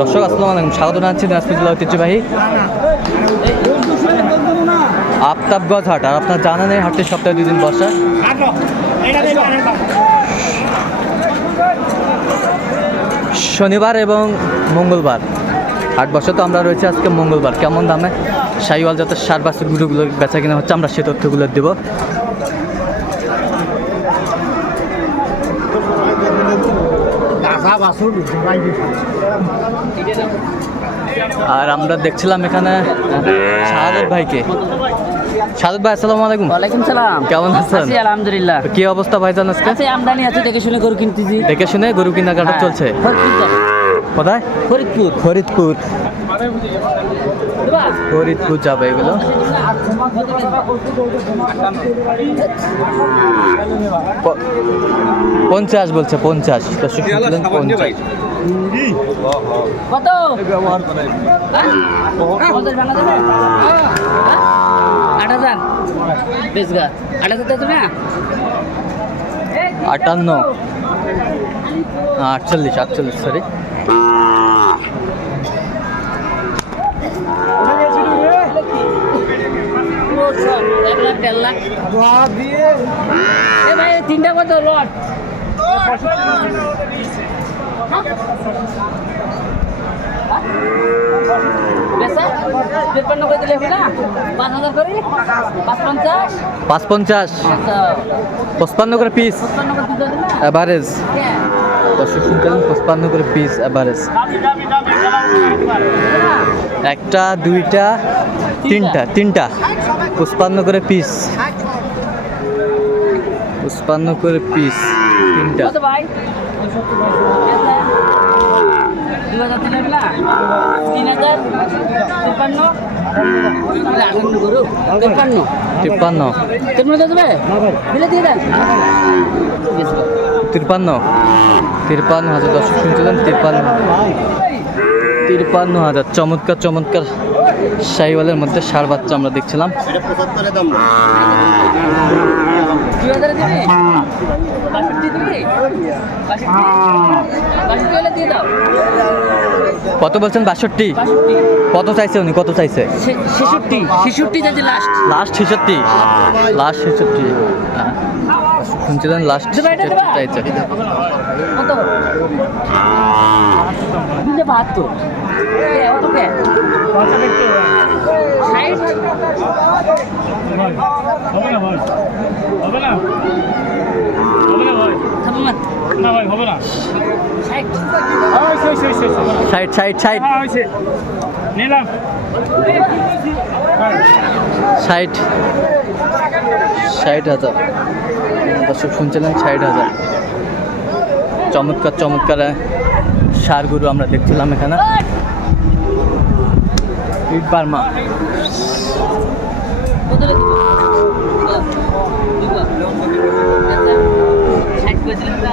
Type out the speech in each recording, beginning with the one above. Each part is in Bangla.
দর্শক, আসসালামু আলাইকুম। স্বাগত জানাচ্ছি দিনাজপুর জেলা ঐতিহ্যবাহী আফতাবগঞ্জ হাট। আর আপনার জানেন এই হাটটি সপ্তাহে দুই দিন বসে। শনিবার এবং মঙ্গলবার। হাট বসে তো আমরা রয়েছে আজকে মঙ্গলবার। কেমন দামে সাইওয়াল জাতের সার বাসের গুলোগুলো বেচা কিনা হচ্ছে, আমরা সে তথ্যগুলো দেবো। আর আমরা দেখছিলাম এখানে শাহাদ ভাইকে। শাহাদত ভাই আসসালামু আলাইকুম। ওয়ালাইকুম সালাম। কেমন আছেন? আছি আলহামদুলিল্লাহ। কি অবস্থা ভাইজান আজকে? আছে আমদানি আছে দেখে শুনে গরু কিনতেছি। দেখে শুনে গরু কেনাকাটা হ্যাঁ, চলছে। কোথায়? ফরিদপুর। ফরিদপুর। ফরিদপুর যাবে এগুলো পঞ্চাশ বলছে পঞ্চাশ পঞ্চাশ কত? হ্যাঁ? আট হাজার বেশ গা আট হাজার দেবে আটান্ন আটচল্লিশ আটচল্লিশ সরি পুরো সব, এক লাখ এ ভাই তিনটা কত লট। বেচা? তিপ্পান্ন করে? পাঁচ পঞ্চাশ? আচ্ছা, পঁচপান্ন পিস? অ্যাভারেজ হ্যাঁ। দর্শক শুনছিলেন পঁচপান্ন করে পিস অ্যাভারেজ একটা দুইটা তিনটা তিনটা। পুষ্পান্ন করে পিস পুষ্পান্ন করে পিস তিনটা? তিপ্পান্ন? তিপ্পান্ন। তিপ্পান্ন হাজার দর্শক শুনছিলেন তিপ্পান্ন। তিপ্পান্ন হাজার। চমৎকার চমৎকার। শাহিওয়ালের মধ্যে সার বাচ্চা আমরা দেখছিলাম। কত বলছেন? বাষট্টি। কত চাইছে উনি? কত চাইছে? ছেষট্টি। ছেষট্টি লাস্ট লাস্ট ছেষট্টি। লাস্ট ছেষট্টি। শুনছিলেন? লাস্ট? চাইছে। বাহাত্তর। হবে সাইড ষাট ষাট হাজার। দর্শক ষাট হাজার। চমৎকার চমৎকার গরু আমরা দেখছিলাম এখানে। বার্মা? দিবো। ষাট করেছিলেন না?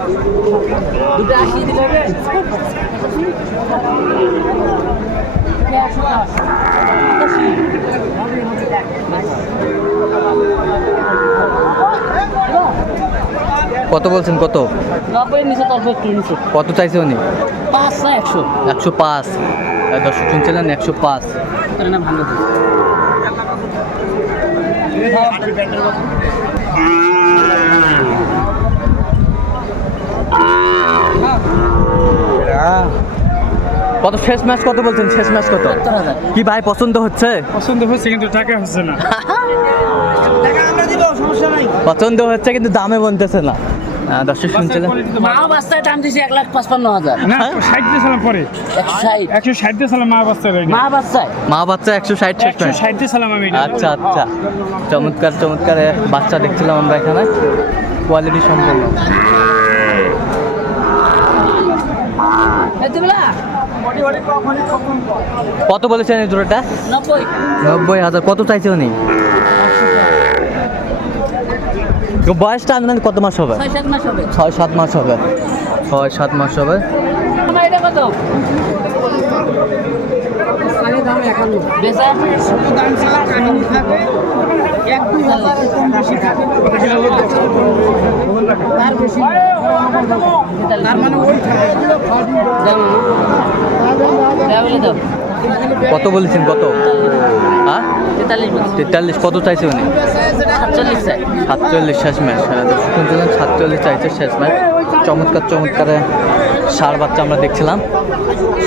দুটো আশি দিলে একশো দশ কত বলছেন কত? কত চাইছে উনি? একশো। একশো পাঁচ। দর্শক শুনছিলেন একশো পাঁচ। করে না ভাঙে দিই কত শেষ ম্যাচ কত বলছেন? শেষ ম্যাচ কত? কি ভাই পছন্দ হচ্ছে? পছন্দ হচ্ছে কিন্তু টাকা হচ্ছে না। পছন্দ হচ্ছে কিন্তু দামে বলতেছে না। দর্শক শুনছিলেন মা বাচ্চায় দাম দিছি এক লাখ পঁচপান্ন হাজার। ষাট পরে। একশো ষাট। মা বাচ্চা মা বাচ্চায় মা বাচ্চা একশো ষাট ষাট দিয়ে আমি আচ্ছা আচ্ছা। চমৎকার চমৎকার বাচ্চা দেখছিলাম আমরা এখানে। কোয়ালিটি সম্পূর্ণ কত বলেছেন এই জোড়াটা? নব্বই। হাজার। কত চাইছে উনি? তো বয়সটা আনুমান কত মাস হবে? ছয় সাত মাস হবে। ছয় সাত মাস হবে। ছয় সাত মাস হবে। আমার এটা কত? বেচা? তার বেশি তার মানে ওই কত বলেছেন কত? হ্যাঁ? তেতাল্লিশ কত চাইছে উনি? সাতচল্লিশ সাতচল্লিশ শেষ ম্যাচ শুনছিলেন সাতচল্লিশ চাইছে শেষ ম্যাচ। চমৎকার চমৎকার সার বাচ্চা আমরা দেখছিলাম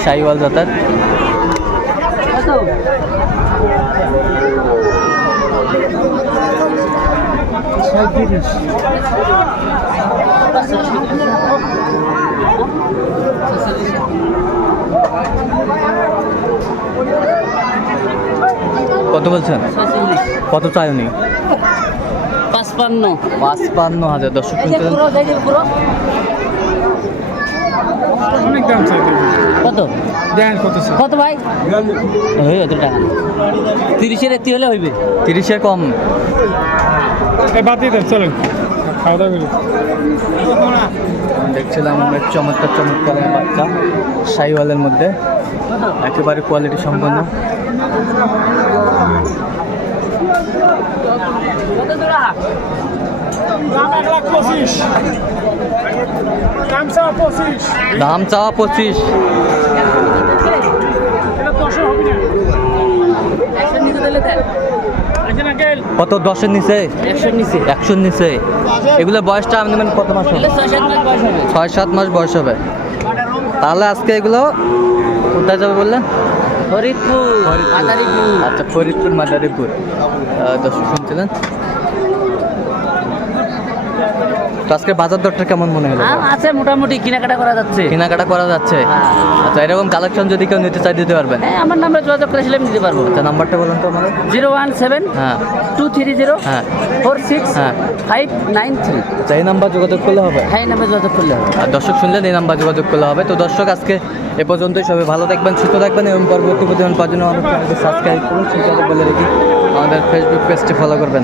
সাইওয়াল জাতের। কত কত বলছেন? কত চাই উনি? পাঁচপান্ন। পাঁচপান্ন হাজার দর্শক। অনেক দাম কত? দেন কত কত ভাই? ওই এত টাকা। তিরিশের একটি হলে হইবে। তিরিশের কম। বাদ দিয়ে দেন চলেন। খাওয়া দাওয়া করি। দেখছিলাম আমরা চমৎকার চমৎকার বাচ্চা সাইওয়ালের মধ্যে। একেবারে কোয়ালিটি সম্পন্ন। দাম এক লাখ পঁচিশ দাম চাওয়া পঁচিশ। দাম চাওয়া পঁচিশ। এটা দশে হবে না একশো নিচে দিলে দেন আচ্ছা না গেল কত দশের নিচে? একশো নিচে। একশোর নিচে। এগুলো বয়সটা আপনি মানে কত মাস হবে? ছয় সাত মাস বয়স হবে। ছয় সাত মাস বয়স হবে। তাহলে আজকে এগুলো কোথায় যাবে বললেন? ফরিদপুর আচ্ছা ফরিদপুর মাদারীপুর। দর্শক শুনছিলেন তো আজকে বাজার দরটা কেমন মনে হলো? আছে মোটামুটি কেনাকাটা করা যাচ্ছে। কেনাকাটা করা যাচ্ছে? হ্যাঁ। আচ্ছা এরকম কালেকশন যদি কেউ নিতে চাই দিতে পারবেন? হ্যাঁ আমার নাম্বার যোগাযোগ করেছিলাম দিতে পারব। আচ্ছা নাম্বারটা বলুন তো আমাদের জিরো ওয়ান সেভেন হ্যাঁ। টু থ্রি জিরো হ্যাঁ। ফোর সিক্স হ্যাঁ। Five nine three. আচ্ছা এই নাম্বার যোগাযোগ করলে হবে? হ্যাঁ এই নাম্বার যোগাযোগ করলে হবে। আর দর্শক শুনলেন এই নাম্বার যোগাযোগ করলে হবে। তো দর্শক আজকে এ পর্যন্তই। সবাই ভালো থাকবেন সুস্থ থাকবেন এবং পরবর্তী প্রতিদিন পাওয়ার জন্য আমাদের সাবস্ক্রাইব করুন। সেই সাথে বলে রেখে আমাদের ফেসবুক পেজটি ফলো করবেন।